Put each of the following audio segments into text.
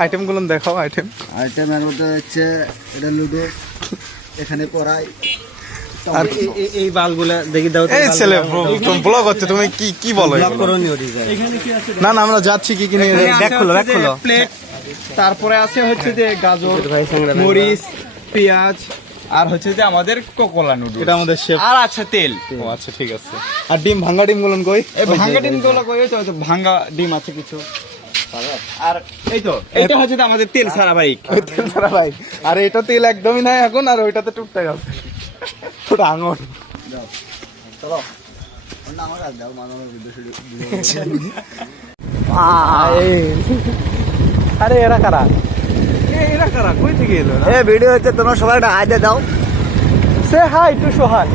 Item গুলো দেখাও। Item এর মধ্যে হচ্ছে এটা লুডো, এখানে কড়াই, আর এই বালগুলা দেখি দাও। এই ছেলে ব্লগ হচ্ছে, তুমি কি কি বলো? না না, আমরা যাচ্ছি কি কি নিয়ে। ব্যাগ খোলো, ব্যাগ খোলো। প্লেট, তারপরে আছে হচ্ছে যে গাজর, মরিচ, পেঁয়াজ, আর হচ্ছে যে আমাদের কোকোলা নুডলস, এটা আমাদের শেফ, আর আছে তেল। ও আচ্ছা ঠিক আছে। আর ডিম, ভাঙ্গা ডিম গুলো কই? এই ভাঙ্গা ডিম গুলো কই? ওই তো ভাঙ্গা ডিম আছে কিছু। আর এই তো এটা হচ্ছে আমাদের তেল ছাড়া বাইক, তেল ছাড়া বাইক। আর এটা তেল একদমই নাই এখন, আর ওইটাতে টুকটাক আছে ওটা আঙুর। চলো আরে এরা কারা? এরা কারা? কই থেকে এলো? এই ভিডিও হচ্ছে, তোমরা সবাই একটা হাই দিয়ে দাও। সে হাই টু সোহান।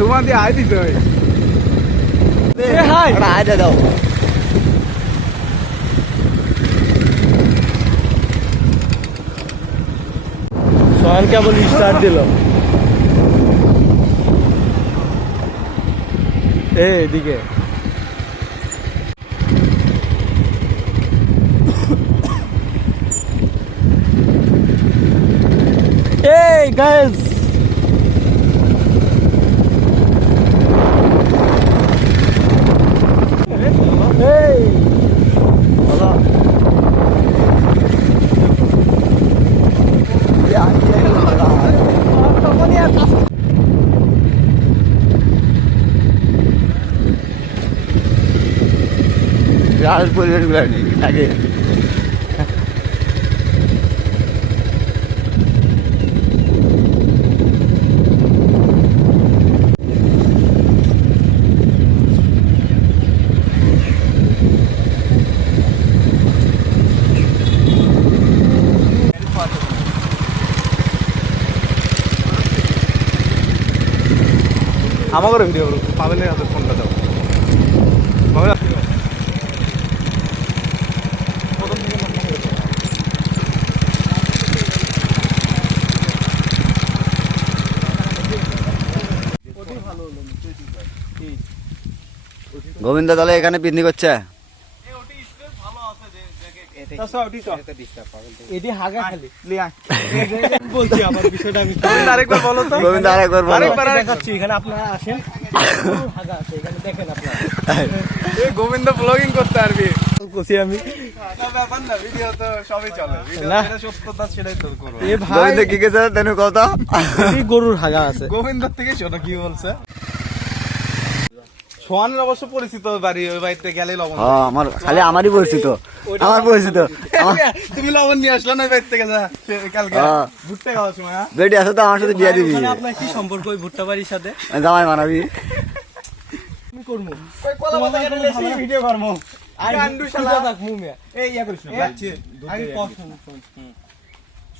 ধুমা দিয়ে হাই দিতে হয়। সে হাই, একটা হাই দিয়ে দাও। সোহান কেবল স্টার্ট দিল। এদিকে hey guys, hey hola ya রাজ পরিবেশগুলো নেই আগে। আমাকে ভিডিও পাবেন না, ফোনটা দাও। গোবিন্দ তাহলে এখানে পিকনিক হচ্ছে। গোবিন্দ আরেকবার বলো। গোবিন্দ ব্লগিং করতে পারবি? আমি ব্যাপার না, ভিডিও তো সবই চলে, সত্যতা সেটাই তো করবো। গোবিন্দ কি গেছে তেন কথা? গরুর হাগা আছে। গোবিন্দ থেকে শোনো কি বলছে। সোহানের অবশ্য পরিচিত বাড়ি, ওই বাড়িতে গেলে লবণ। আমার খালি আমারই পরিচিত, আমার পরিচিত। তুমি লবণ নিয়ে আসলো না বাড়ি থেকে? কালকে ভুট্টা খাওয়ার সময় বেটি আছে তো আমার সাথে বিয়ে দিবি। আপনার কি সম্পর্ক ওই ভুট্টা বাড়ির সাথে? জামাই মানাবি। আমি করবো ভিডিও করবো।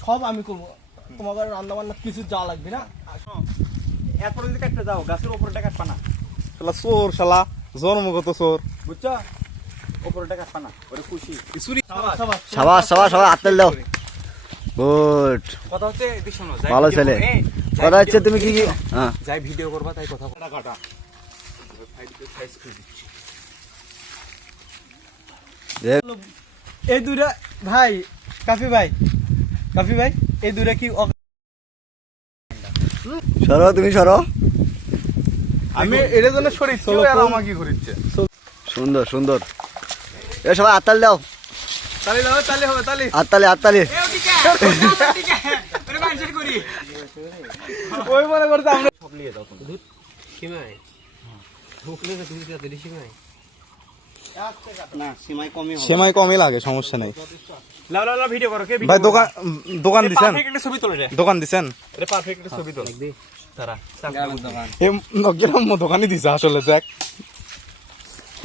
সব আমি করবো, তোমাকে রান্না বান্না কিছু যা লাগবে না। এরপরে যদি কাটতে যাও, গাছের ওপরটা কাটবা না। শালা চোর, শালা জন্মগত চোর, বুঝছো? ওপরটা কাটবা না, ওরে খুশি। সবাই সবাই সবাই হাত দাও। গুড। কথা হচ্ছে এদিকে শোনো, ভালো ছেলে। কথা হচ্ছে তুমি কি কি যাই ভিডিও করবা তাই কথা কাটা। এই দুইটা ভাই, কাফি ভাই, কাফি ভাই, এই দুইটা কি? সরো, তুমি সরো। আমি এর জন্য সরি, চলো আমাকে ঘুরিচ্ছে। সুন্দর সুন্দর। এ সবাই হাততালি দাও। তালি দাও, তালি হবে, তালি। হাততালি হাততালি। ওই মনে করছে আমরা সব নিয়ে দাও। সীমায় ঢুকলে তো তুমি তাড়াতাড়ি সীমায় না, সীমায় কমই লাগে, সমস্যা নাই। লাও লাও লাও ভিডিও করো। কে ভাই দোকান দিছেন? পারফেক্ট একটা ছবি তোলে রে। দোকান দিছেন? আরে পারফেক্ট একটা ছবি তোল তারা দোকান গ্রাম্য দোকানই দিছে আসলে। দেখ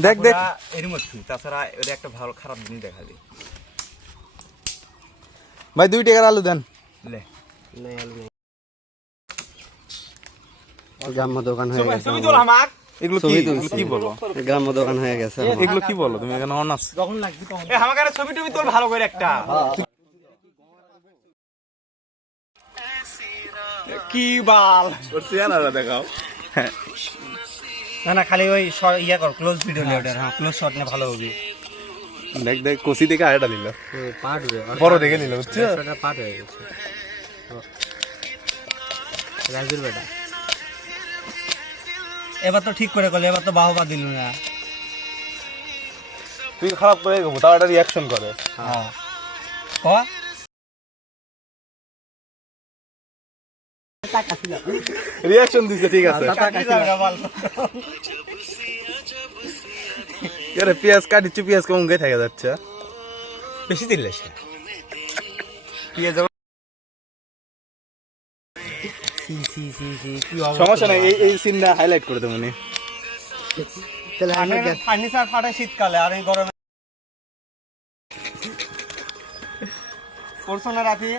দেখ দেখ, এর মধ্যে তাছাড়া এটা একটা ভালো খারাপ জিনিস দেখা যায়। ভাই 2 টাকার আলু দেন। লে নাই আলু নাই। গ্রাম্য দোকান হয়ে গেছে। ছবি তোল আমাক। এগুলো কি বলো? গ্রাম্য দোকান হয়ে গেছে। এগুলো কি বলো তুমি? এখানে অনার্স যখন লাগবে তখন এ আমাকে ছবি টবি তোল ভালো করে একটা। কি বাল করছি না, দেখাও। না না খালি ওই ইয়া কর ক্লোজ ভিডিও লে ওটা হ্যাঁ ক্লোজ শট নে ভালো হবে দেখ দেখ কষি থেকে আয়টা দিল পার্ট হবে বড় দেখে নিল বুঝছো এটা পার্ট হয়ে গেছে রাজুর বেটা এবার তো ঠিক করে করলে এবার তো বাহবা দিল না তুই খারাপ করে গো তাও একটা রিঅ্যাকশন করে হ্যাঁ ক টাকা ছিল রিঅ্যাকশন দিছে ঠিক আছে টাকা ছিল আরে পেঁয়াজ কাটিচ্ছি পেঁয়াজ কেমন গে থেকে যাচ্ছে বেশি দিলে সে পেঁয়াজ সি কি সমস্যা নাই এই সিনটা হাইলাইট করে দেবো নি তাহলে ফার্নিচার ফাটে শীতকালে আর এই গরমে করছো না রাতে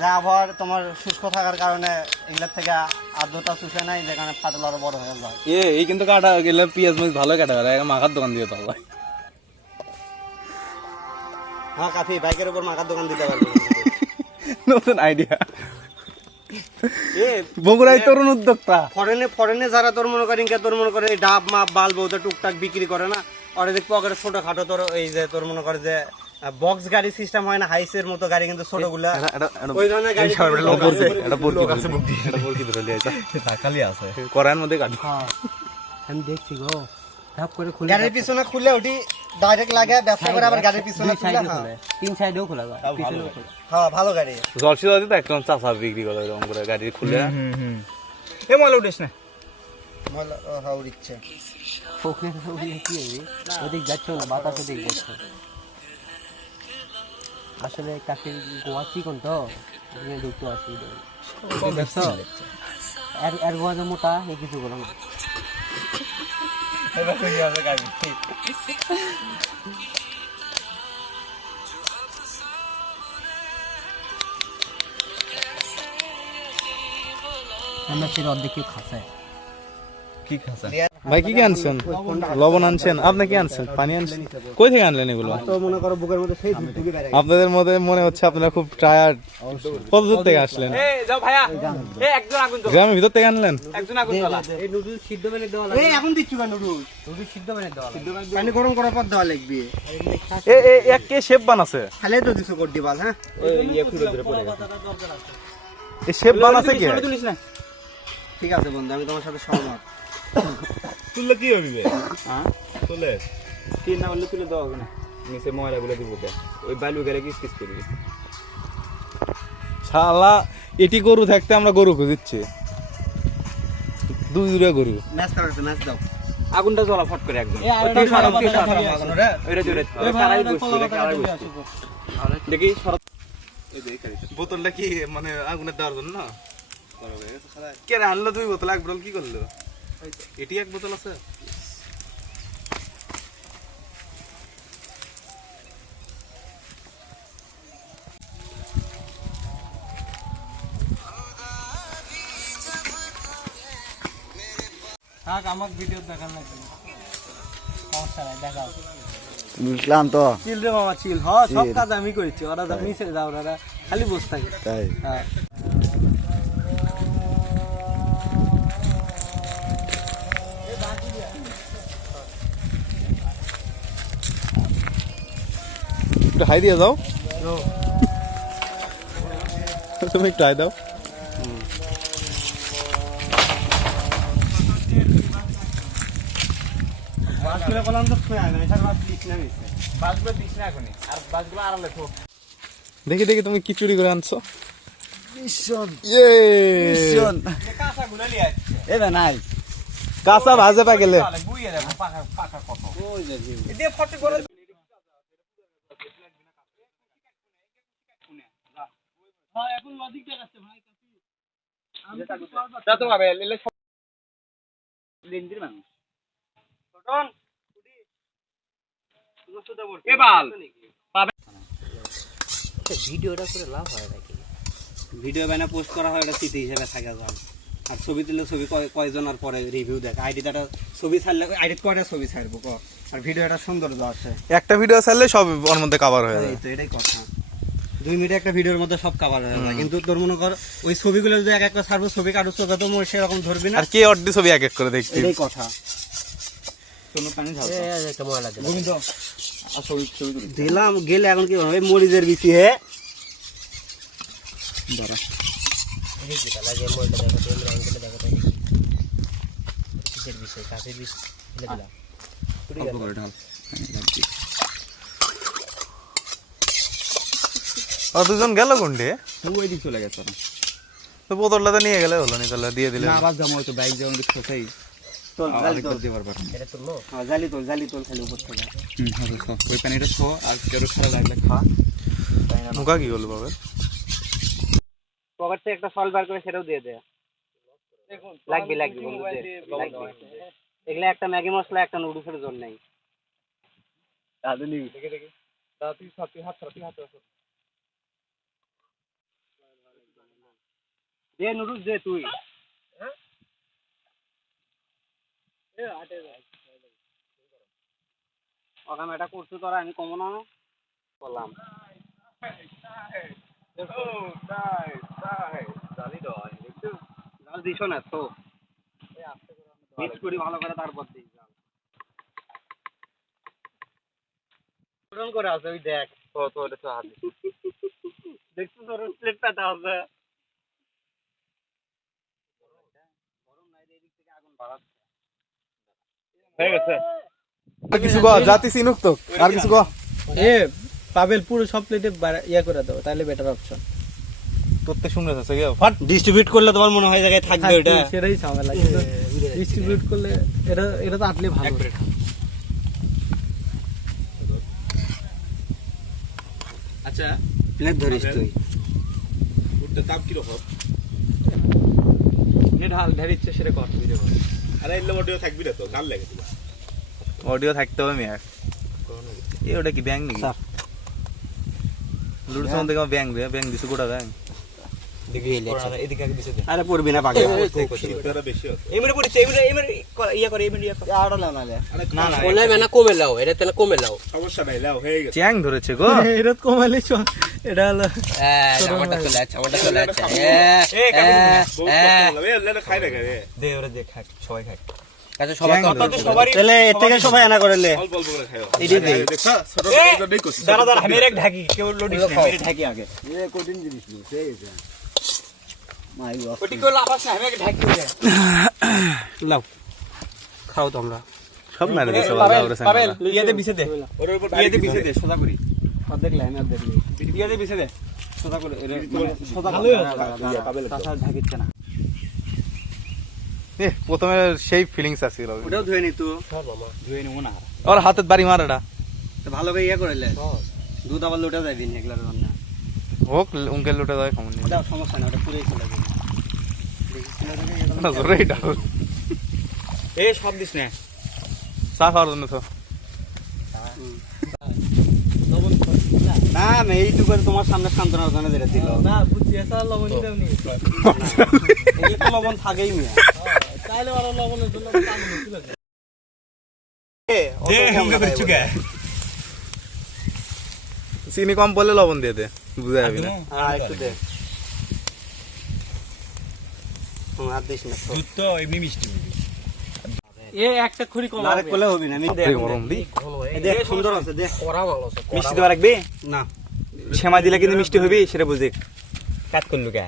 যা আবার তোমার শুষ্ক থাকার কারণে এগুলোর থেকে আর্দ্রতা শুষে নাই যেখানে ফাটল আরো বড় হয়ে যায় এই কিন্তু কাটা গেলে পেঁয়াজ মাছ ভালো কাটা গেলে মাখার দোকান দিয়ে তো হ্যাঁ কাফি বাইকের উপর মাখার দোকান দিতে পারবো নতুন আইডিয়া বগুড়ায় তরুণ উদ্যোক্তা ফরেনে যারা তোর মনে করেন তোর মনে করে ডাব মাপ বাল বউতে টুকটাক বিক্রি করে না ওরা দেখ পকেটে ছোট খাটো তোর এই যে তোর মনে করে যে বক্স গাড়ি সিস্টেম হয় না হাইসের মতো গাড়ি কিন্তু ছোটগুলা ওই ধরনের গাড়ি তাকালি আছে করার মধ্যে কাটি আমি দেখছি গো ধাপ করে খুলে গাড়ির পিছনে খুলে ওটি ডাইরেক্ট লাগে ব্যবসা করে আবার গাড়ির পিছনে খুলে তিন সাইডেও খোলা যায় পিছনেও খোলা হ্যাঁ ভালো গাড়ি জলসি দাদি তো একদম চাচা বিক্রি করে এরকম করে গাড়ি খুলে এ ময়লা উঠিস না ময়লা হ্যাঁ উঠছে ওকে কি হবে ওদিক যাচ্ছে না বাতাস ওদিক যাচ্ছে আসলে কাছে গোয়া চিকন তো ওখানে ঢুকতে অসুবিধা এর গোয়া যে মোটা এই কিছু বলো না আমরা সেই অর্ধেক কেউ খাচ্ছে কি খাসা ভাই কি আনছেন লবণ আনছেন আপনি কি আনছেন পানি আনছেন কই থেকে আনলেন এগুলো তো মনে করো বুকের মধ্যে সেই ঢুকে বেড়ে আপনাদের মধ্যে মনে হচ্ছে আপনারা খুব টায়ার্ড কত দূর থেকে আসলেন এই যাও ভাইয়া এই একজন আগুন জ্বালা গ্রামের ভিতর থেকে আনলেন একজন আগুন জ্বালা এই নুডলস সিদ্ধ বানিয়ে দেওয়া লাগবে এই এখন দিচ্ছ কেন নুডলস সিদ্ধ বানিয়ে দেওয়া লাগবে পানি গরম করার পর দেওয়া লাগবে এ এক কে শেপ বানাছে খালে তো দিছো কোটি বাল হ্যাঁ ইয়ে ফুলে ধরে পড়ে গেছে এই শেপ বানাছে কে তুলিস না ঠিক আছে বন্ধু আমি তোমার সাথে সহমত তুললে কি হবে হ্যাঁ তুলে কি না বললে তুলে দাও না নিচে ময়লাগুলো দিব কে ওই বালু গেলে কিস কিস করবি শালা এটি গরু থাকতে আমরা গরু খুঁজছি দুই দূরে গরু ম্যাচ কাটছে ম্যাচ দাও আগুনটা জ্বালা ফট করে একদম দেখি শরৎ বোতলটা কি মানে আগুনের দেওয়ার জন্য না কে রে আনলো দুই বোতল এক বোতল কি করলো এটি এক বোতল আছে থাক আমার ভিডিও দেখার লাগবে সমস্যা নাই দেখাও বুঝলাম তো চিল রে মামা চিল হ্যাঁ সব কাজ আমি করেছি ওরা যা নিচে যাও ওরা খালি বসে থাকে তাই হ্যাঁ একটু হাই দিয়ে দাও তুমি একটু হাই দাও বাসগুলো বললাম তো শুনে আগে এটার বাস লিখ না মিছে বাসগুলো দিস না এখনই আর বাসগুলো আড়ালে থাক দেখি দেখি তুমি কি চুরি করে আনছো মিশন ইয়ে মিশন কাঁচা গুলো লিয়ে আসছে এবে নাই কাঁচা ভাজে পা গেলে তাহলে বুইয়ে দেবো পাকা পাকা কত ওই যে এদিকে ফটো করে হ্যাঁ এখন লজিক দেখাচ্ছে ভাই তা তো ভাবে এলে সব লেন্দির মানুষ ছোটন এ বাল ভিডিওটা করে লাভ হয় নাকি ভিডিও বানা পোস্ট করা হয় এটা স্মৃতি হিসেবে থাকে যায় আর ছবি তুললে ছবি কয়জন আর পরে রিভিউ দেখ আইডিটা ছবি ছাড়লে আইডিট কয়টা ছবি ছাড়বো ক আর ভিডিওটা সুন্দর আছে একটা ভিডিও ছাড়লে সব ওর মধ্যে কভার হয়ে যায় এই তো এটাই কথা 2 মিনিটে একটা ভিডিওর মধ্যে সব কভার হয়ে যায়, কিন্তু তোর মনে কর ওই ছবিগুলো যদি এক একটা সার্ভ ছবি কাটু চোখে তো মোর সেরকম ধরবি না। আর কে অর্ধি ছবি এক এক করে দেখছি এটাই কথা। কোনো পানি ঢাল একটা ময়লা দিলাম। গোবিন্দ আর ছবি ছবি তুলি দিলাম গেলে এখন কি হবে মরিচের বিচি হে দাঁড়া অল্প করে ঢাল আর দুজন গেল কোনটে তুই ওই দিক চলে গেছে তো বোতলটা তো নিয়ে গেলে হলো নি তাহলে দিয়ে দিলে না আবার যাবো হয়তো বাইক যেমন দেখছো সেই তোল জালি তোল দিয়ে পারবা হ্যাঁ জালি তোল খালি উপর থেকে। ওই পানিটা ছো আর কেউ খারাপ লাগলে খা মুখা কি করলো বাবা পকেট থেকে একটা সল বার করে সেটাও দিয়ে দে। লাগবে বন্ধু দে লাগবে। এগুলা একটা ম্যাগি মশলা একটা নুডলসের জন্য নাই। দাদুলি দে নুডলস দে তুই। ওখানে এটা করছো তোরা আমি কমো না বললাম। জাল দিছো না তো মিক্স করি ভালো করে তারপর দিই জাল। পূরণ করে আছে ওই দেখ তো এটা তো হাত দেখছো তোর প্লেট পাতা আছে। হয়ে গেছে আর কিছু কো জাতি সিনুক তো আর কিছু কো এ পাবেল পুরো সব প্লেটে ইয়া করে দাও তাহলে বেটার অপশন। তোরতে শুনে আছে কেউ ফাট ডিস্ট্রিবিউট করলে তোমার মনে হয় জায়গায় থাকবে ওটা। সেটাই ঝামেলা ডিস্ট্রিবিউট করলে এটা তো আটলে ভালো। আচ্ছা প্লেট ধরিস তুই। উঠতে দাম কি রকম যে ঢাল ঢালিচ্ছে সেটা কর ভিডিও কর। আরে এলে অডিও থাকবি না তো গান লাগে অডিও থাকতে হবে মিয়া এ ওটা কি ব্যাং নাকি লুডু সাউন্ড দেখো ব্যাং ব্যাং দিছে গোটা ব্যাং দেখি এদিকে আগে দিছে দে আরে পড়বি না পাগল। শীতটা বেশি আছে এমরে পড়ছে এমরে ইয়া করে আড়া লাও নালে না না ওলাই মানে কমে লাও এটা তেল কমে লাও। সমস্যা নাই লাও হয়ে গেছে চ্যাং ধরেছে গো এটা কমালে চল এটা হলো আমারটা চলে যাচ্ছে এই কাকু এ লেলে খাই না রে দে ওরা দে খাক সবাই খাক আচ্ছা সবাই চ্যাং কত ধরেছে। সবারই তাহলে এর থেকে সবাই আনা করে লে অল্প অল্প করে খাও এইটা দে। দেখছ ছোট এটা দেই কইছিস দাঁড়া দাঁড়া আমি এক ঢাকি কেউ লডিস না মেরে ঢাকি আগে এ কঠিন জিনিস লো সেই আছে মাই বাপ ওটি কেউ লাফাস না আমি এক ঢাকি হয়ে লাও খাও তোমরা সব মেরে দিছে বাবা ওরে পাবেল সামনে ইয়াতে বিছে দে ওর উপর ইয়াতে বিছে দে সোজা করি অর্ধেক লাইন অর্ধেক ইয়াতে বিছে দে সোজা করে সোজা ভালোই করে তাছাড়া ঢাকিচ্ছে না। এ প্রথমে সেই ফিলিংস আসছিল ওটাও ধুয়ে নি তুই ধুয়ে নেবো না আর হাতের বাড়ি মারাটা তো ভালো করে ইয়া করে লে দুধ আবার লোটা যাবি না এগুলার জন্য। হোক উনকে লুটে দেয় কেমন ওটা সমস্যা না ওটা পুরোই চলে যাবে। না জোরে ডাল এই সব দিস না সাফ আর জন্য তো না আমি এইটুকু তোমার সামনে সান্ত্বনার জন্য যেটা দিল না বুঝছি এসা লবণই দেবনি এই তো লবণ থাকেই মিয়া তাহলে আর লবণের জন্য পানি ছিল দে হুঙ্গা করে চুকে চিনি কম পড়লে লবণ দিয়ে দে বুঝা যাবি না একটু দে আর দিস না দুধ তো এমনি মিষ্টি এ একটা খুরি কম আরেক কোলে হবি না আমি এই গরম দি দেখ সুন্দর আছে দেখ মিষ্টি দেওয়া রাখবি না সেমাই দিলে কিন্তু মিষ্টি হবি সেটা বুঝে কাট করলু কে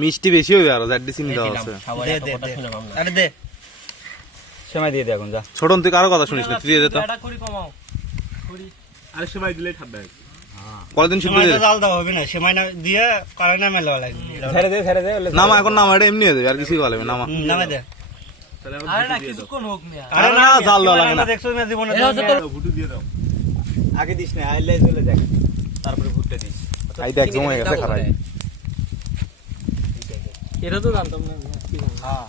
মিষ্টি বেশি হবে আর জাড্ডি চিনি দেওয়া আছে দে দে দে আরে দে সেমাই দিয়ে দে এখন যা ছোটন তুই কারো কথা শুনিস না তুই দিয়ে দে তো এটা খুরি কমাও আরে সময় দিলে ঠান্ডা কতদিন শুনতে সেমাইটা দে জাল দেওয়া হবে না সেমাই না দিয়ে কারে না মেলা লাগবে ছেড়ে দে নামা এখন নামা এটা এমনি হয়ে যাবে আর কিছুই ভালো হবে নামা নামে দে তাহলে আরে না কিছুক্ষণ হোক মিয়া আরে না জাল দেওয়া লাগে না দেখছো না জীবনে ভুটু দিয়ে দাও আগে দিস না আইলে চলে যাক তারপরে ভুট্টা দিস এই দেখ জমে গেছে খারাপ এটা তো জানতাম না হ্যাঁ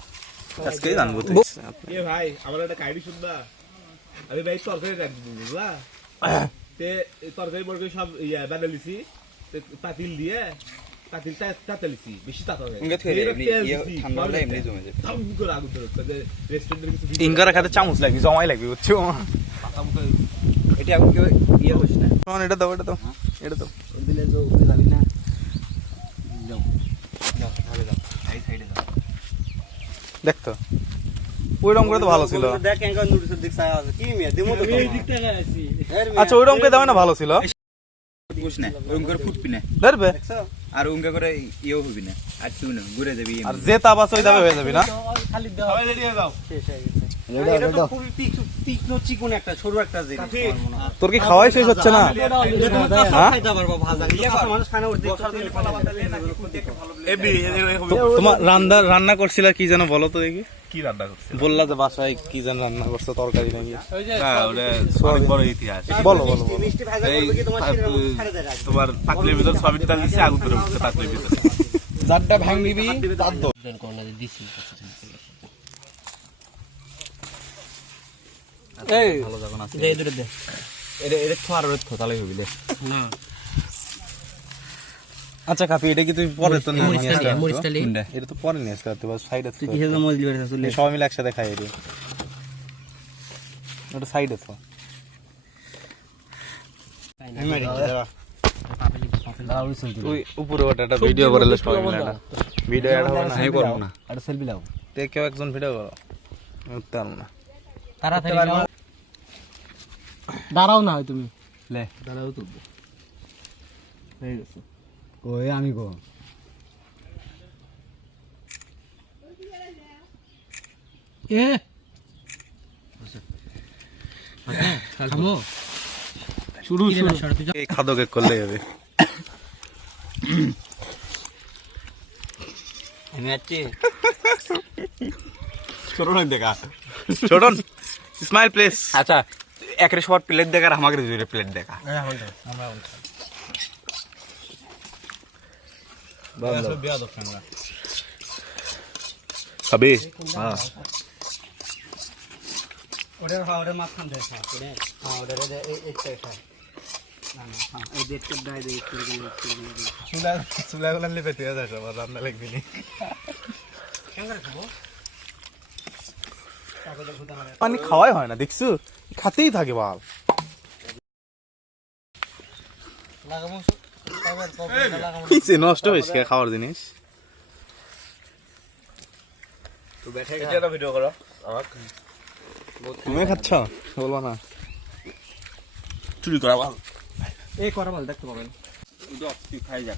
আজকে জানবো তুই এ ভাই আমার একটা কাইডি শুনবা আমি ভাই তরকারি রাখবো বুঝলা তে তরকারি বর্গে সব ইয়া বানালিছি পাতিল দিয়ে পাতিল তাতালিছি বেশি তাতা হবে ঠান্ডা হলে এমনি জমে যাবে সব করে আগুন ধরে রেস্টুরেন্টের কিছু ইনকারে খাতে চামচ লাগবে জমাই লাগবে বুঝছো পাতা মুখে এটা এখন কেউ ইয়ে হইছ না এটা দাও এটা দাও এটা দাও দিলে যাও উপরে যাবি না দেখতো ওইরকম করে তো ভালো ছিল। দেখ এঙ্কা নুডলসের দিক চাই আছে কি মিয়া দিমু তো এই দিক থেকে আছি আচ্ছা ওইরকম করে দাও না ভালো ছিল। বুঝ না ওরকম করে ফুটবি না ধরবে দেখছো আর ওরকম করে ইয়েও হবি না আর তুই না ঘুরে যাবি আর যে তাপ আছে ওই তাপে হয়ে যাবি না। খালি দেওয়া সবাই রেডি হয়ে যাও শেষ হয়ে গেছে এটা তো খুবই তীক্ষ্ণ চিকন একটা সরু একটা জিনিস আমার মনে হয়। তোর কি খাওয়াই শেষ হচ্ছে না? এটা তুমি কাঁচা হ্যাঁ? খাইতে পারবা ভাজা কিন্তু কাঁচা মানুষ খায় না ওর দেখতে তোমার রান্না করছিল কি যেন বলো তো দেখি। কি রান্না করছে বললা যে বাসায় কি যেন রান্না করছো তরকারি নাকি? ওই যে না ওটা অনেক বড় ইতিহাস বলো বলো বলো। মিষ্টি ভাজা এই করবে কি তোমার শরীরের মধ্যে ছাড়ে দেয় রাখবে। তোমার পাতলির ভিতর সয়াবিন তেল দিচ্ছে আগুন ধরে উঠছে পাতলির ভিতর যারটা ভাঙবি তার দো। এই এই দুটো দে এটা খাওয়ার রথ তাহলে হবি দে আচ্ছা কাপি এটা কি তুমি পরে তো নিয়ে আসতে? এটা তো পরে নিয়ে আসতে পারতে বাস সাইডে তুই কিসের জন্য মজলি বেড়েছে চলে সবাই মিলে একসাথে খাই এটি। ওটা সাইডে তো ওই উপরে ওটা একটা ভিডিও করে সবাই মিলে একটা ভিডিও অ্যাড হবে না? আমি করবো না একটা সেলফি লাও তে কেউ একজন ভিডিও করো। আমি উঠতে পারবো না। তাড়াতাড়ি দাঁড়াও না তুমি লে দাঁড়াও তো হয়ে গেছে ওই আমি গো এ থামো শুরু এই খাদক এক করলেই হবে। আমি আছি ছোটন দেখা ছোটন স্মাইল প্লিজ। আচ্ছা একের সবার প্লেট দেখা আর আমাকে দুইটা প্লেট দেখা খাবি? ওরে মাথান দে হ্যাঁ ওরে এইটা খা না না হ্যাঁ এই দেখতে দাই দে একটু চুলা গুলা লিপে তুই যাস আবার রান্না লাগবি নি। পানি খাওয়াই হয় না দেখছো, খাতেই থাকে বাল। কিসে নষ্ট হয়েছে খাওয়ার জিনিস? এটা ভিডিও করো আমার তুমি খাচ্ছ বলবো না। চুরি করা ভালো এই করা ভালো দেখতে পাবেন তুই খাই যা